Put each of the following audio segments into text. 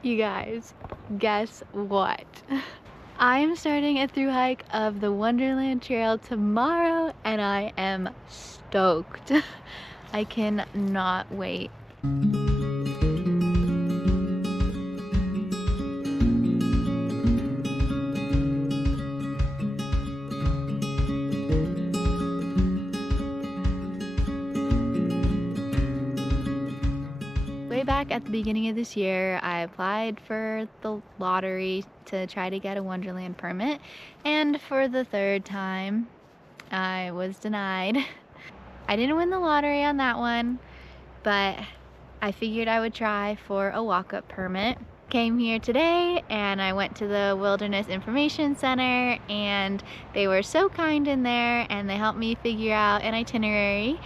You guys, guess what? I am starting a thru hike of the Wonderland Trail tomorrow and I am stoked. I cannot wait. Way back at the beginning of this year, I applied for the lottery to try to get a Wonderland permit, and for the third time, I was denied. I didn't win the lottery on that one, but I figured I would try for a walk-up permit. Came here today and I went to the Wilderness Information Center and they were so kind in there and they helped me figure out an itinerary.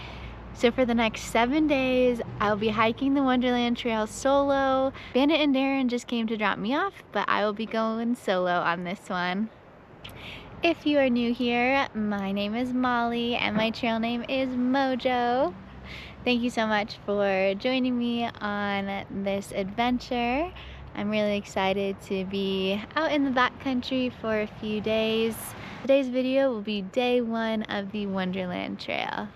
So for the next 7 days, I'll be hiking the Wonderland Trail solo. Bandit and Darren just came to drop me off, but I will be going solo on this one. If you are new here, my name is Molly and my trail name is Mojo. Thank you so much for joining me on this adventure. I'm really excited to be out in the backcountry for a few days. Today's video will be day 1 of the Wonderland Trail.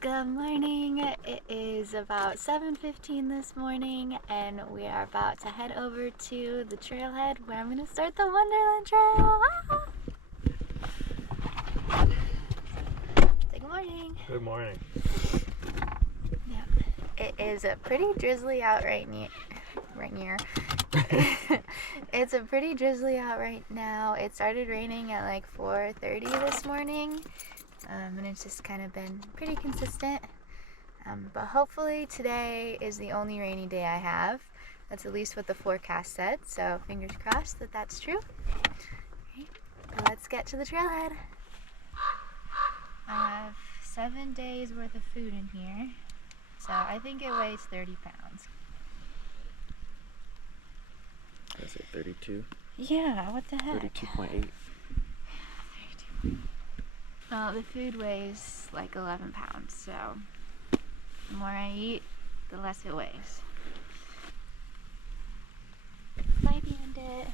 Good morning. It is about 7:15 this morning and we are about to head over to the trailhead where I'm going to start the Wonderland Trail. Say good morning. Good morning. Yep. It is pretty drizzly out right near. It's a pretty drizzly out right now. It started raining at like 4:30 this morning. And it's just kind of been pretty consistent, but hopefully today is the only rainy day I have. That's at least what the forecast said, so fingers crossed that that's true. Okay, let's get to the trailhead. I have 7 days worth of food in here, so I think it weighs 30 pounds. Is it 32? Yeah, what the heck? 32.8. Well, the food weighs like 11 pounds, so the more I eat, the less it weighs. Bye, Bandit.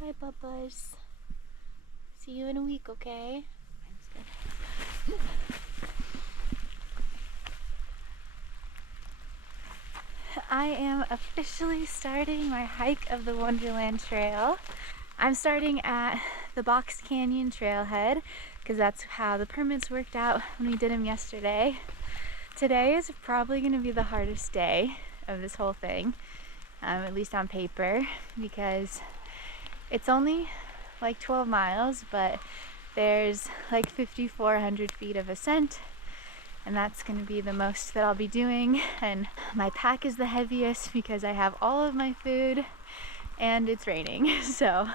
Bye, Bubbas. See you in a week, okay? I am officially starting my hike of the Wonderland Trail. I'm starting at the Box Canyon trailhead because that's how the permits worked out when we did them yesterday. Today is probably going to be the hardest day of this whole thing, at least on paper, because it's only like 12 miles, but there's like 5,400 feet of ascent, and that's going to be the most that I'll be doing. And my pack is the heaviest because I have all of my food and it's raining. So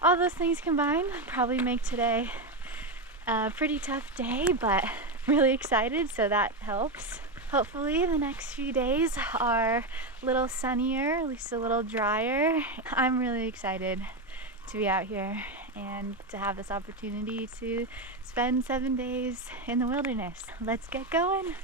all those things combined probably make today a pretty tough day, but really excited, so that helps. Hopefully the next few days are a little sunnier, at least a little drier. I'm really excited to be out here and to have this opportunity to spend 7 days in the wilderness. Let's get going.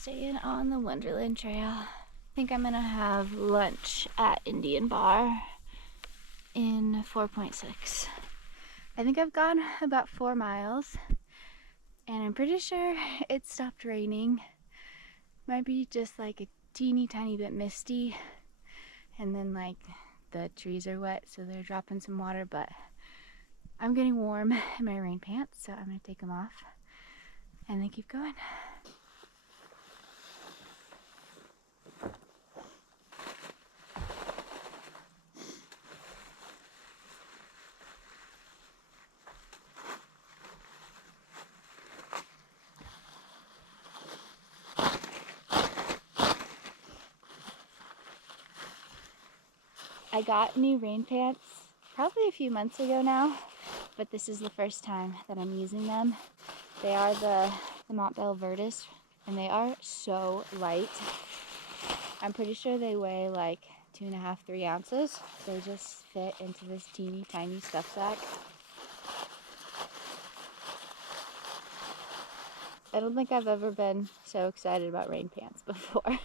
Staying on the Wonderland Trail. I think I'm gonna have lunch at Indian Bar in 4.6. I think I've gone about 4 miles and I'm pretty sure it stopped raining. Might be just like a teeny tiny bit misty, and then like the trees are wet so they're dropping some water, but I'm getting warm in my rain pants, so I'm gonna take them off and then keep going. I got new rain pants probably a few months ago now, but this is the first time that I'm using them. They are the Montbell Verdis, and they are so light. I'm pretty sure they weigh like 2.5, 3 ounces. They just fit into this teeny tiny stuff sack. I don't think I've ever been so excited about rain pants before.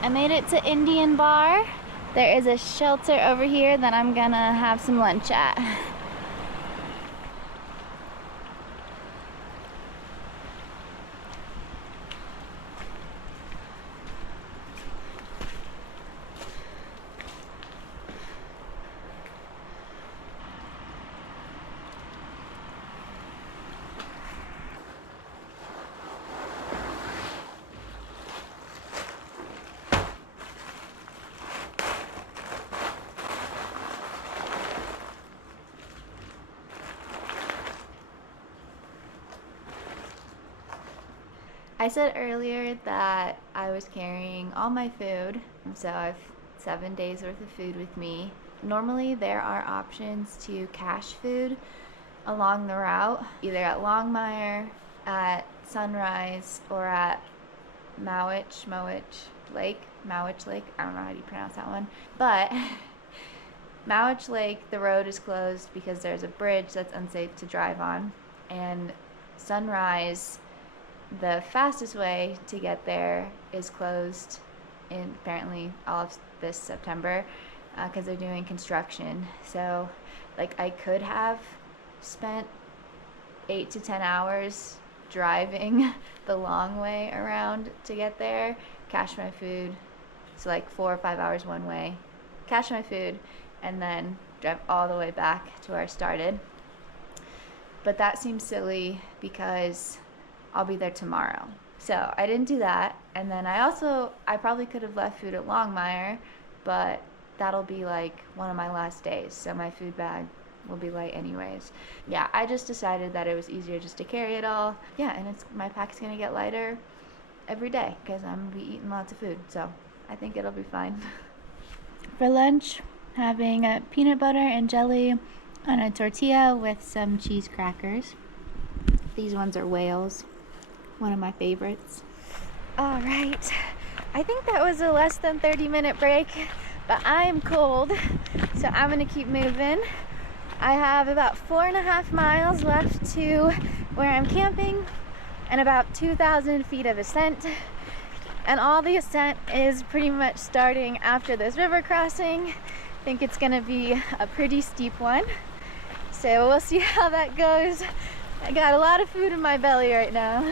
I made it to Indian Bar. There is a shelter over here that I'm gonna have some lunch at. I said earlier that I was carrying all my food, so I have 7 days worth of food with me. Normally there are options to cache food along the route, either at Longmire, at Sunrise, or at Mowich Lake, I don't know how you pronounce that one. But Mowich Lake, the road is closed because there's a bridge that's unsafe to drive on, and Sunrise, the fastest way to get there, is closed in apparently all of this September because they're doing construction. So like I could have spent 8 to 10 hours driving the long way around to get there, cache my food, so like 4 or 5 hours one way, cache my food, and then drive all the way back to where I started. But that seems silly because I'll be there tomorrow. So I didn't do that. And then I probably could have left food at Longmire, but that'll be like one of my last days. So my food bag will be light anyways. Yeah, I just decided that it was easier just to carry it all. Yeah, and my pack's gonna get lighter every day because I'm gonna be eating lots of food. So I think it'll be fine. For lunch, having a peanut butter and jelly on a tortilla with some cheese crackers. These ones are whales, one of my favorites. All right, I think that was a less than 30-minute break, but I'm cold, so I'm gonna keep moving. I have about 4.5 miles left to where I'm camping and about 2,000 feet of ascent. And all the ascent is pretty much starting after this river crossing. I think it's gonna be a pretty steep one. So we'll see how that goes. I got a lot of food in my belly right now.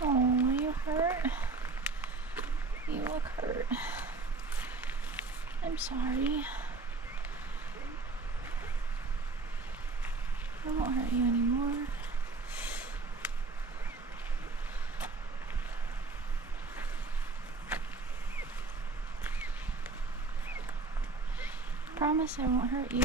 Oh, you hurt? You look hurt. I'm sorry. I won't hurt you anymore. promise I won't hurt you.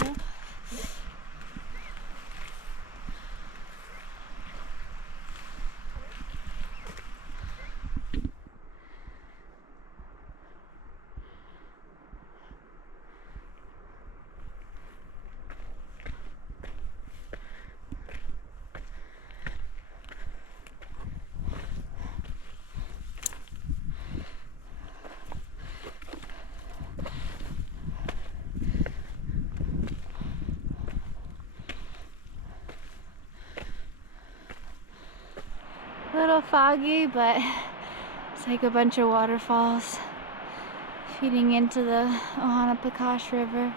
A little foggy, but it's like a bunch of waterfalls feeding into the Ohanapekosh River.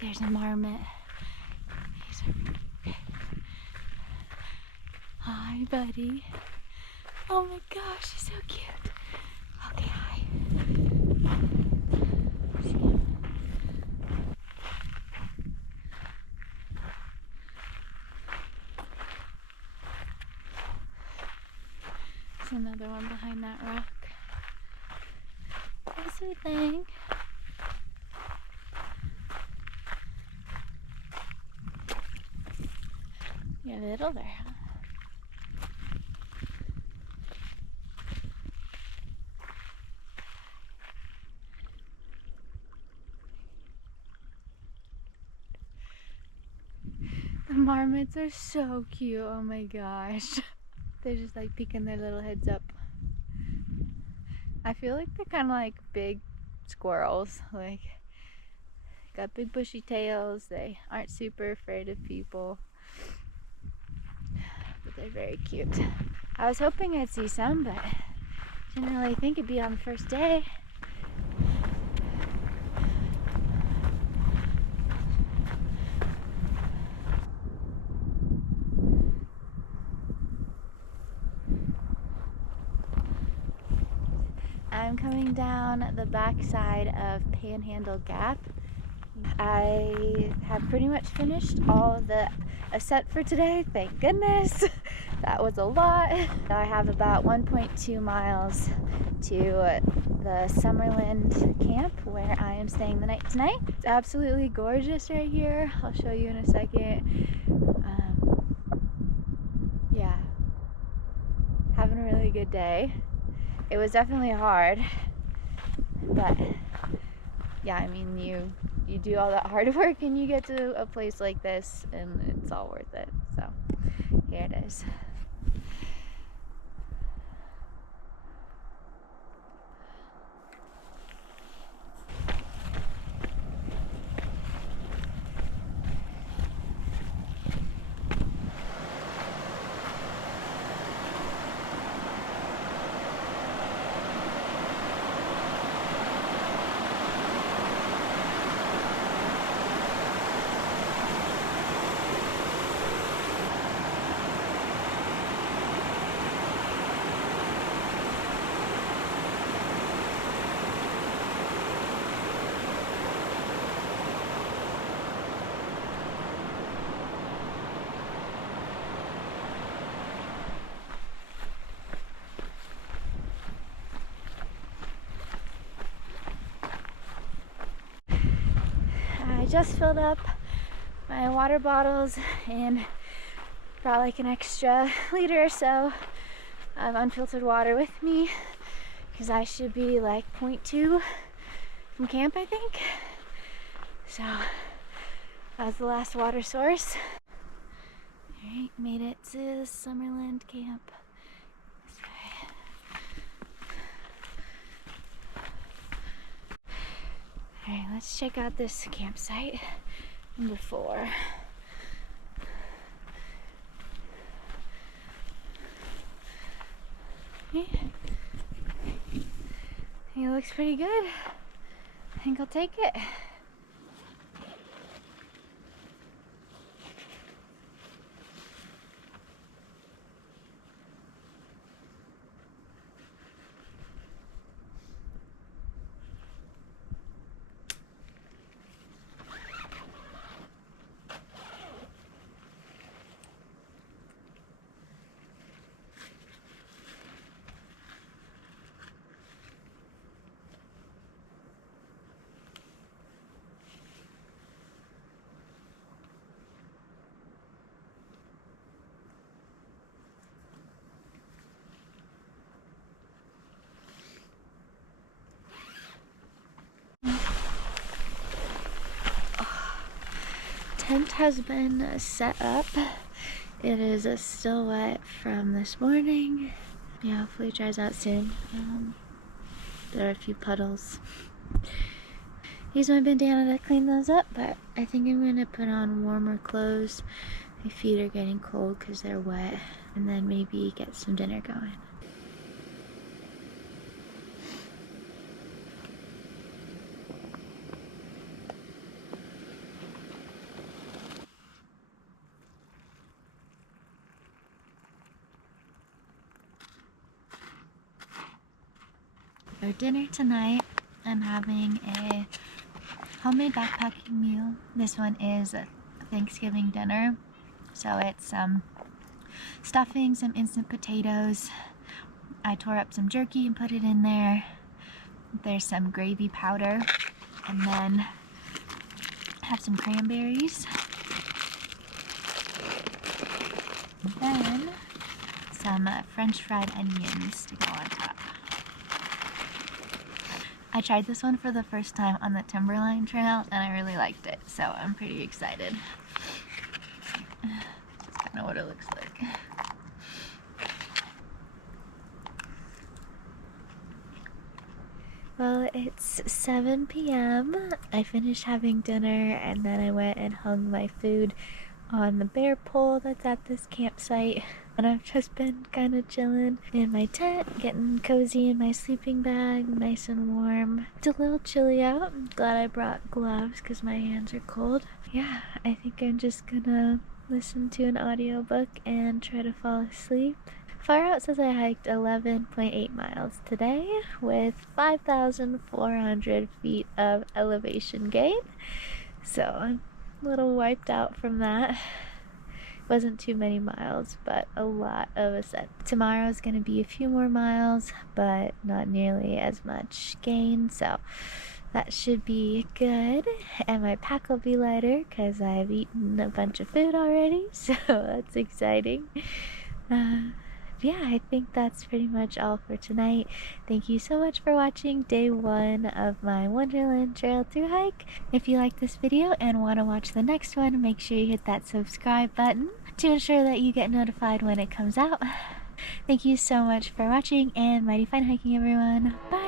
There's a marmot. Hi, buddy. Oh my gosh, he's so cute. Okay, hi. See him? There's another one behind that rock. Oh, sweet thing. You're little there, huh? The marmots are so cute, oh my gosh. They're just like peeking their little heads up. I feel like they're kind of like big squirrels. Like, got big bushy tails. They aren't super afraid of people. But they're very cute. I was hoping I'd see some, but didn't really think it'd be on the first day. I'm coming down the backside of Panhandle Gap. I have pretty much finished all of the ascent for today, thank goodness. That was a lot. I have about 1.2 miles to the Summerland Camp where I am staying the night tonight. It's absolutely gorgeous right here. I'll show you in a second. Yeah, having a really good day. It was definitely hard, but yeah, I mean, you do all that hard work and you get to a place like this and it's all worth it. So here it is. I just filled up my water bottles and brought like an extra liter or so of unfiltered water with me because I should be like 0.2 from camp, I think. So that's the last water source. Alright, made it to Summerland Camp. This way. let's check out this campsite before. Okay. It looks pretty good. I think I'll take it. Tent has been set up. It is still wet from this morning. Yeah, hopefully it dries out soon. There are a few puddles. Use my bandana to clean those up, but I think I'm gonna put on warmer clothes. My feet are getting cold because they're wet, and then maybe get some dinner going. For dinner tonight, I'm having a homemade backpacking meal. This one is a Thanksgiving dinner. So it's some stuffing, some instant potatoes. I tore up some jerky and put it in there. There's some gravy powder, and then have some cranberries. And then some French fried onions to go on top. I tried this one for the first time on the Timberline Trail and I really liked it, so I'm pretty excited. That's kind of what it looks like. Well, it's 7 p.m. I finished having dinner and then I went and hung my food on the bear pole that's at this campsite. And I've just been kind of chilling in my tent, getting cozy in my sleeping bag, nice and warm. It's a little chilly out. I'm glad I brought gloves because my hands are cold. Yeah, I think I'm just gonna listen to an audiobook and try to fall asleep. Far Out says I hiked 11.8 miles today with 5,400 feet of elevation gain. So I'm a little wiped out from that. Wasn't too many miles, but a lot of ascent. Tomorrow's gonna be a few more miles, but not nearly as much gain, so that should be good. And my pack will be lighter because I've eaten a bunch of food already, so that's exciting. Yeah, I think that's pretty much all for tonight. Thank you so much for watching day 1 of my Wonderland Trail thru hike. If you like this video and want to watch the next one, make sure you hit that subscribe button to ensure that you get notified when it comes out. Thank you so much for watching and mighty fine hiking, everyone. Bye!